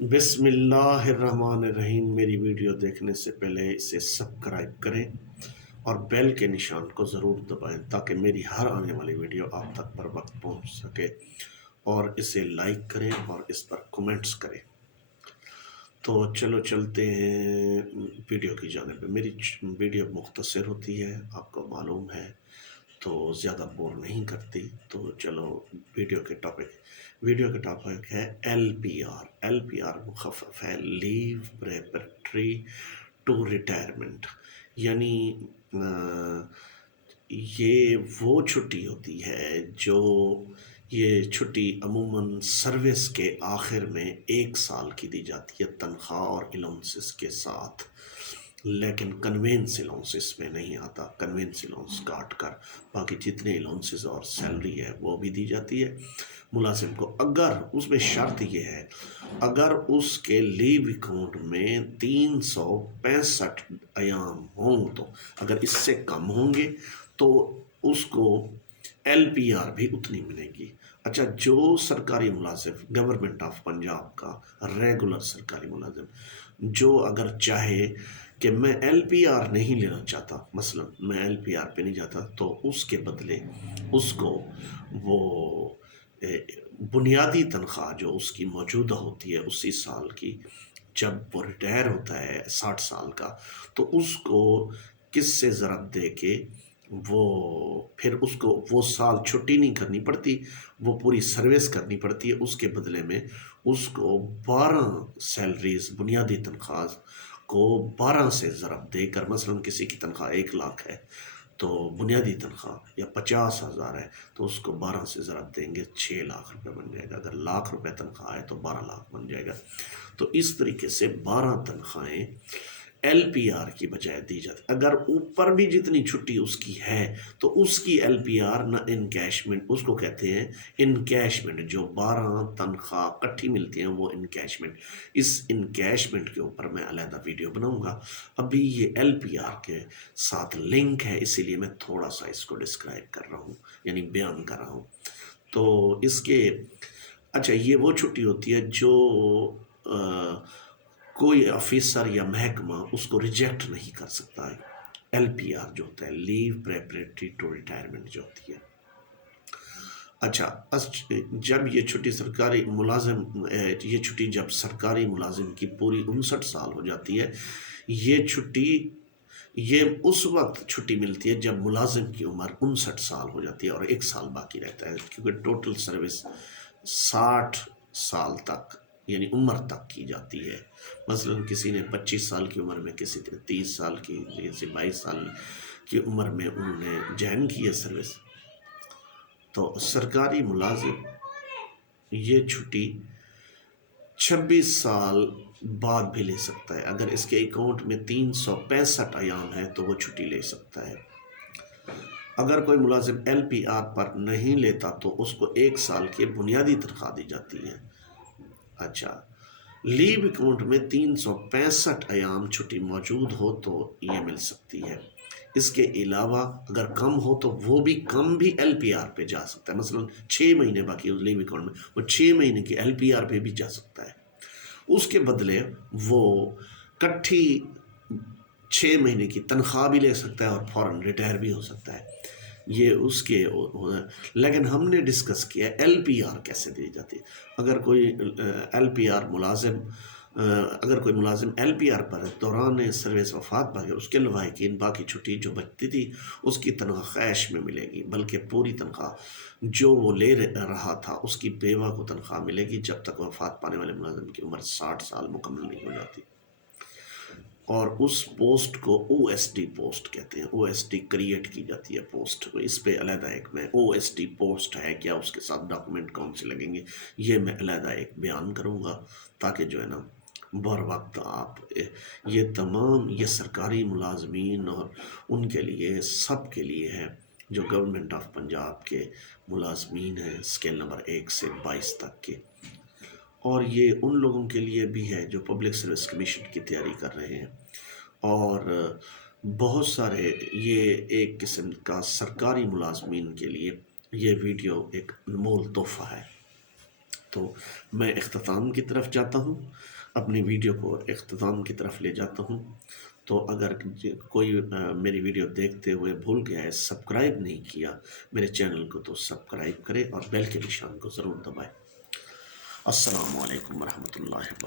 بسم اللہ الرحمن الرحیم۔ میری ویڈیو دیکھنے سے پہلے اسے سبسکرائب کریں اور بیل کے نشان کو ضرور دبائیں تاکہ میری ہر آنے والی ویڈیو آپ تک پر وقت پہنچ سکے، اور اسے لائک کریں اور اس پر کومنٹس کریں۔ تو چلو چلتے ہیں ویڈیو کی جانب۔ میری ویڈیو مختصر ہوتی ہے، آپ کو معلوم ہے، تو زیادہ بور نہیں کرتی۔ تو چلو ویڈیو کے ٹاپک ہے L P R. L P R مخفف ہے لیو پریپریٹری ٹو ریٹائرمنٹ، یعنی یہ وہ چھٹی ہوتی ہے جو یہ چھٹی عموماً سروس کے آخر میں 1 سال کی دی جاتی ہے تنخواہ اور الاؤنسز کے ساتھ، لیکن کنوینس الاؤنسز میں نہیں آتا۔ کنوینس الاؤنس کاٹ کر باقی جتنے الاؤنسز اور سیلری ہے وہ بھی دی جاتی ہے ملازم کو، اگر اس میں شرط یہ ہے اگر اس کے لیو اکاؤنٹ میں 365 ایام ہوں، تو اگر اس سے کم ہوں گے تو اس کو ایل پی آر بھی اتنی ملے گی۔ اچھا، جو سرکاری ملازم گورنمنٹ آف پنجاب کا ریگولر سرکاری ملازم جو اگر چاہے کہ میں ایل پی آر نہیں لینا چاہتا، مثلا میں ایل پی آر پہ نہیں جاتا، تو اس کے بدلے اس کو وہ بنیادی تنخواہ جو اس کی موجودہ ہوتی ہے اسی سال کی، جب وہ ریٹائر ہوتا ہے 60 سال کا، تو اس کو کس سے ضرب دے کے وہ پھر اس کو وہ سال چھٹی نہیں کرنی پڑتی، وہ پوری سروس کرنی پڑتی ہے۔ اس کے بدلے میں اس کو 12 سیلریز بنیادی تنخواہ کو 12 سے ضرب دے کر، مثلا کسی کی تنخواہ 1 لاکھ ہے تو بنیادی تنخواہ یا 50,000 ہے تو اس کو 12 سے ضرب دیں گے 6 لاکھ روپے بن جائے گا۔ اگر لاکھ روپے تنخواہ ہے تو 12 لاکھ بن جائے گا۔ تو اس طریقے سے 12 تنخواہیں ایل پی آر کی بجائے دی جاتی۔ اگر اوپر بھی جتنی چھٹی اس کی ہے تو اس کی ایل پی آر نہ انکیشمنٹ، اس کو کہتے ہیں انکیشمنٹ، جو 12 تنخواہ کٹھی ملتی ہیں وہ انکیشمنٹ۔ اس انکیشمنٹ کے اوپر میں علیحدہ ویڈیو بناؤں گا، ابھی یہ ایل پی آر کے ساتھ لنک ہے، اسی لیے میں تھوڑا سا اس کو ڈسکرائب کر رہا ہوں، یعنی بیان کر رہا ہوں۔ تو اس کے اچھا، یہ وہ چھٹی ہوتی ہے جو کوئی آفیسر یا محکمہ اس کو ریجیکٹ نہیں کر سکتا ہے۔ ایل پی آر جو ہوتا ہے لیو پریپریٹری ٹو ریٹائرمنٹ جو ہوتی ہے۔ اچھا، جب یہ چھٹی جب سرکاری ملازم کی پوری 59 سال ہو جاتی ہے، یہ اس وقت چھٹی ملتی ہے جب ملازم کی عمر 59 سال ہو جاتی ہے اور 1 سال باقی رہتا ہے، کیونکہ ٹوٹل سروس 60 سال تک یعنی عمر تک کی جاتی ہے۔ مثلا کسی نے 25 سال کی عمر میں، کسی نے 30 سال کی، کسی 22 سال کی عمر میں انہوں نے جوائن کی ہے سروس۔ تو سرکاری ملازم یہ چھٹی 26 سال بعد بھی لے سکتا ہے۔ اگر اس کے اکاؤنٹ میں 365 ایام ہے تو وہ چھٹی لے سکتا ہے۔ اگر کوئی ملازم ایل پی آر پر نہیں لیتا تو اس کو 1 سال کی بنیادی تنخواہ دی جاتی ہے۔ اچھا، لیو اکاؤنٹ میں 365 ایام چھٹی موجود ہو تو یہ مل سکتی ہے۔ اس کے علاوہ اگر کم ہو تو وہ بھی کم بھی ایل پی آر پہ جا سکتا ہے، مثلا 6 مہینے باقی اس لیو اکاؤنٹ میں، وہ 6 مہینے کی ایل پی آر پہ بھی جا سکتا ہے۔ اس کے بدلے وہ کٹھی 6 مہینے کی تنخواہ بھی لے سکتا ہے اور فوراً ریٹائر بھی ہو سکتا ہے۔ یہ اس کے، لیکن ہم نے ڈسکس کیا ایل پی آر کیسے دی جاتی ہے۔ اگر کوئی ملازم ایل پی آر پر دوران سروس وفات پا گیا، اس کے لواحقین باقی چھٹی جو بچتی تھی اس کی تنخواہ کیش میں ملے گی، بلکہ پوری تنخواہ جو وہ لے رہا تھا اس کی بیوہ کو تنخواہ ملے گی جب تک وفات پانے والے ملازم کی عمر 60 سال مکمل نہیں ہو جاتی۔ اور اس پوسٹ کو او ایس ڈی پوسٹ کہتے ہیں۔ او ایس ڈی کریٹ کی جاتی ہے پوسٹ، اس پہ علیحدہ ایک میں او ایس ڈی پوسٹ ہے کیا، اس کے ساتھ ڈاکومنٹ کون سے لگیں گے، یہ میں علیحدہ ایک بیان کروں گا، تاکہ جو ہے نا بر وقت آپ یہ تمام یہ سرکاری ملازمین اور ان کے لیے سب کے لیے ہے جو گورنمنٹ آف پنجاب کے ملازمین ہیں اسکیل نمبر 1 سے 22 تک کے، اور یہ ان لوگوں کے لیے بھی ہے جو پبلک سروس کمیشن کی تیاری کر رہے ہیں، اور بہت سارے یہ ایک قسم کا سرکاری ملازمین کے لیے یہ ویڈیو ایک انمول تحفہ ہے۔ تو میں اختتام کی طرف جاتا ہوں، اپنی ویڈیو کو اختتام کی طرف لے جاتا ہوں۔ تو اگر کوئی میری ویڈیو دیکھتے ہوئے بھول گیا ہے، سبسکرائب نہیں کیا میرے چینل کو، تو سبسکرائب کرے اور بیل کے نشان کو ضرور دبائے۔ السلام علیکم ورحمۃ اللہ وبرکاتہ۔